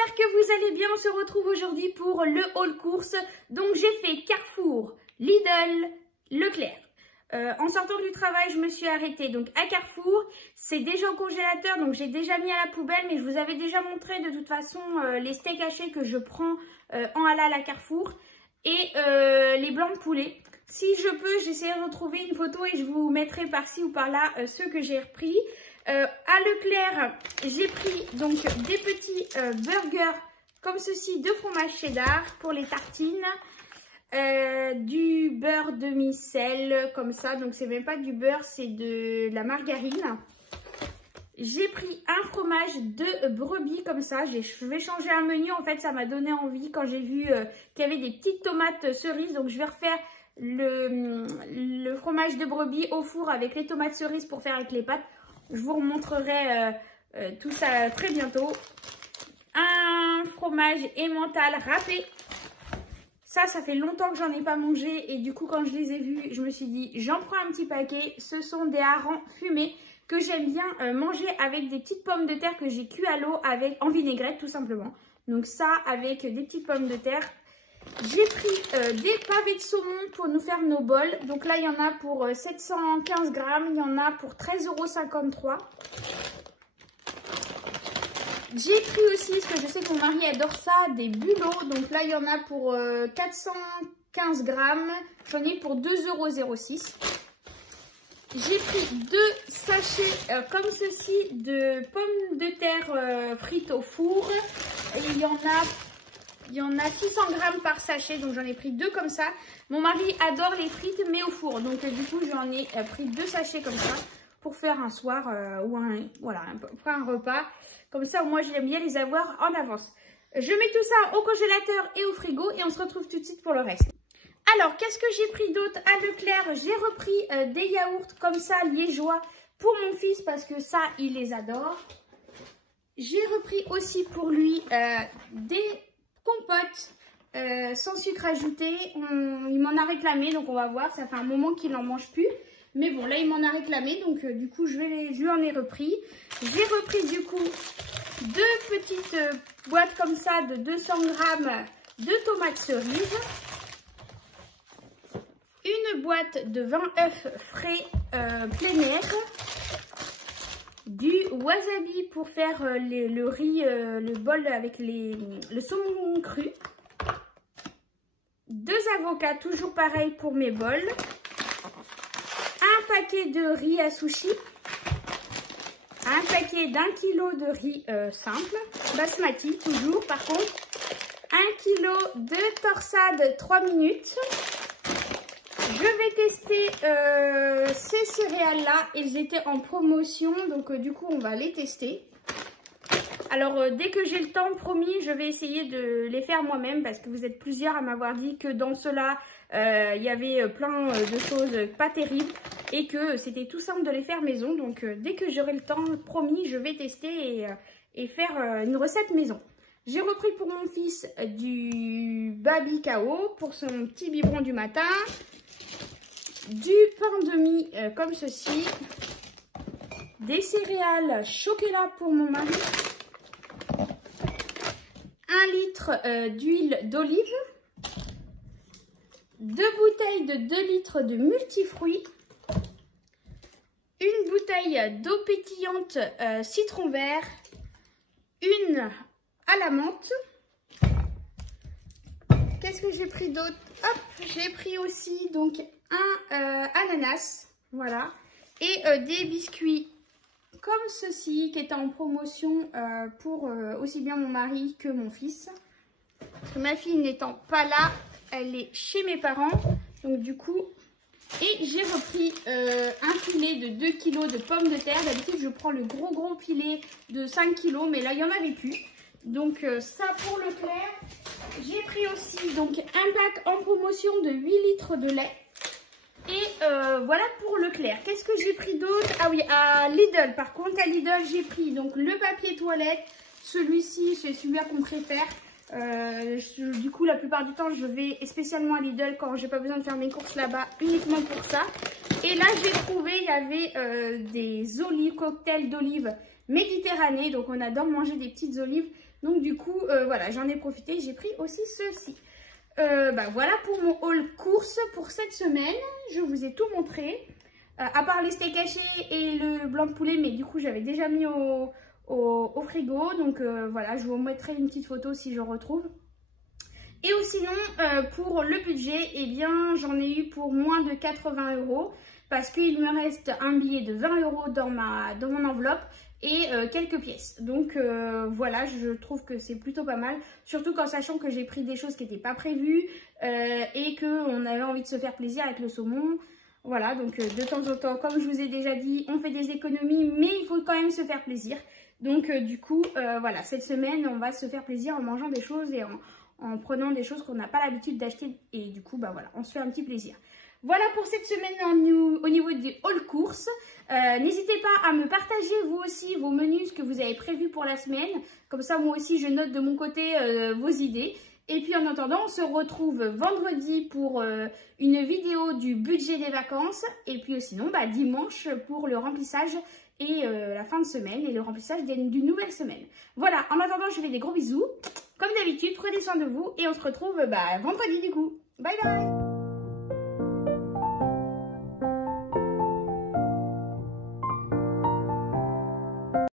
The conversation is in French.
j'espère que vous allez bien. On se retrouve aujourd'hui pour le haul course. Donc j'ai fait Carrefour, Lidl, Leclerc. En sortant du travail, je me suis arrêtée donc à Carrefour. C'est déjà au congélateur, donc j'ai déjà mis à la poubelle. Mais je vous avais déjà montré de toute façon les steaks hachés que je prends en halal à Carrefour. Et les blancs de poulet. Si je peux, j'essaierai de retrouver une photo et je vous mettrai par-ci ou par-là ceux que j'ai repris. À Leclerc, j'ai pris donc des petits burgers comme ceci de fromage cheddar pour les tartines. Du beurre demi-sel comme ça, donc c'est même pas du beurre, c'est de la margarine. J'ai pris un fromage de brebis comme ça, je vais changer un menu, en fait ça m'a donné envie quand j'ai vu qu'il y avait des petites tomates cerises, donc je vais refaire le fromage de brebis au four avec les tomates cerises pour faire avec les pâtes. Je vous remontrerai tout ça très bientôt. Un fromage emmental râpé. Ça fait longtemps que j'en ai pas mangé et du coup quand je les ai vus, je me suis dit j'en prends un petit paquet. Ce sont des harengs fumés que j'aime bien manger avec des petites pommes de terre que j'ai cuit à l'eau en vinaigrette tout simplement. Donc ça avec des petites pommes de terre. J'ai pris des pavés de saumon pour nous faire nos bols. Donc là il y en a pour 715 grammes, il y en a pour 13,53 €. J'ai pris aussi, parce que je sais que mon mari adore ça, des bulots. Donc là, il y en a pour 415 grammes. J'en ai pour 2,06 €. J'ai pris 2 sachets comme ceci de pommes de terre frites au four. Et il y en a 600 grammes par sachet. Donc j'en ai pris 2 comme ça. Mon mari adore les frites, mais au four. Donc du coup, j'en ai pris 2 sachets comme ça pour faire un soir ou pour un repas. Comme ça, moi, j'aime bien les avoir en avance. Je mets tout ça au congélateur et au frigo et on se retrouve tout de suite pour le reste. Alors, qu'est-ce que j'ai pris d'autre à Leclerc? J'ai repris des yaourts comme ça, liégeois, pour mon fils parce que ça, il les adore. J'ai repris aussi pour lui des compotes sans sucre ajouté. Il m'en a réclamé, donc on va voir. Ça fait un moment qu'il n'en mange plus. Mais bon, là, il m'en a réclamé, donc du coup, je lui en ai repris. J'ai repris du coup 2 petites boîtes comme ça de 200 grammes de tomates cerises. Une boîte de 20 œufs frais plein air. Du wasabi pour faire le riz, le bol avec le saumon cru. 2 avocats, toujours pareil pour mes bols. Un paquet de riz à sushi. Un paquet d'1 kg de riz simple, basmati toujours par contre. 1 kg de torsade 3 minutes. Je vais tester ces céréales là, elles étaient en promotion donc du coup on va les tester. Alors dès que j'ai le temps, promis, je vais essayer de les faire moi-même parce que vous êtes plusieurs à m'avoir dit que dans cela il y avait plein de choses pas terribles et que c'était tout simple de les faire maison. Donc dès que j'aurai le temps, promis, je vais tester et faire une recette maison. J'ai repris pour mon fils du baby cao pour son petit biberon du matin. Du pain de mie comme ceci. Des céréales chocolat pour mon mari. 1 litre d'huile d'olive. 2 bouteilles de 2 litres de multifruits. Une bouteille d'eau pétillante citron vert. Une à la menthe. Qu'est-ce que j'ai pris d'autre? Hop, j'ai pris aussi donc un ananas. Voilà. Et des biscuits comme ceci qui étaient en promotion pour aussi bien mon mari que mon fils. Parce que ma fille n'étant pas là, elle est chez mes parents. Donc du coup... Et j'ai repris un filet de 2 kg de pommes de terre. D'habitude, je prends le gros filet de 5 kg, mais là, il n'y en avait plus. Donc, ça pour Leclerc. J'ai pris aussi donc, un pack en promotion de 8 litres de lait. Et voilà pour Leclerc. Qu'est-ce que j'ai pris d'autre? Ah oui, à Lidl. Par contre, à Lidl, j'ai pris donc, le papier toilette. Celui-ci, c'est celui-là qu'on préfère. Du coup la plupart du temps je vais spécialement à Lidl quand j'ai pas besoin de faire mes courses là-bas, uniquement pour ça. Et là j'ai trouvé, il y avait des olives, cocktails d'olives méditerranées, donc on adore manger des petites olives. Donc du coup, voilà, j'en ai profité, j'ai pris aussi ceci. Voilà pour mon haul course pour cette semaine. Je vous ai tout montré. À part les steaks hachés et le blanc de poulet, mais du coup j'avais déjà mis au frigo. Donc voilà, je vous mettrai une petite photo si je retrouve. Et sinon, pour le budget, eh bien j'en ai eu pour moins de 80 € parce qu'il me reste un billet de 20 € dans mon enveloppe et quelques pièces. Donc voilà, je trouve que c'est plutôt pas mal, surtout qu'en sachant que j'ai pris des choses qui n'étaient pas prévues et qu'on avait envie de se faire plaisir avec le saumon. Voilà, donc de temps en temps, comme je vous ai déjà dit, on fait des économies, mais il faut quand même se faire plaisir. Donc du coup, voilà, cette semaine, on va se faire plaisir en mangeant des choses et en prenant des choses qu'on n'a pas l'habitude d'acheter. Et du coup, voilà, on se fait un petit plaisir. Voilà pour cette semaine au niveau des haul courses. N'hésitez pas à me partager vous aussi vos menus, ce que vous avez prévu pour la semaine. Comme ça, moi aussi, je note de mon côté vos idées. Et puis en attendant, on se retrouve vendredi pour une vidéo du budget des vacances. Et puis sinon, dimanche pour le remplissage et la fin de semaine et le remplissage d'une nouvelle semaine. Voilà, en attendant, je vous fais des gros bisous. Comme d'habitude, prenez soin de vous et on se retrouve vendredi du coup. Bye bye!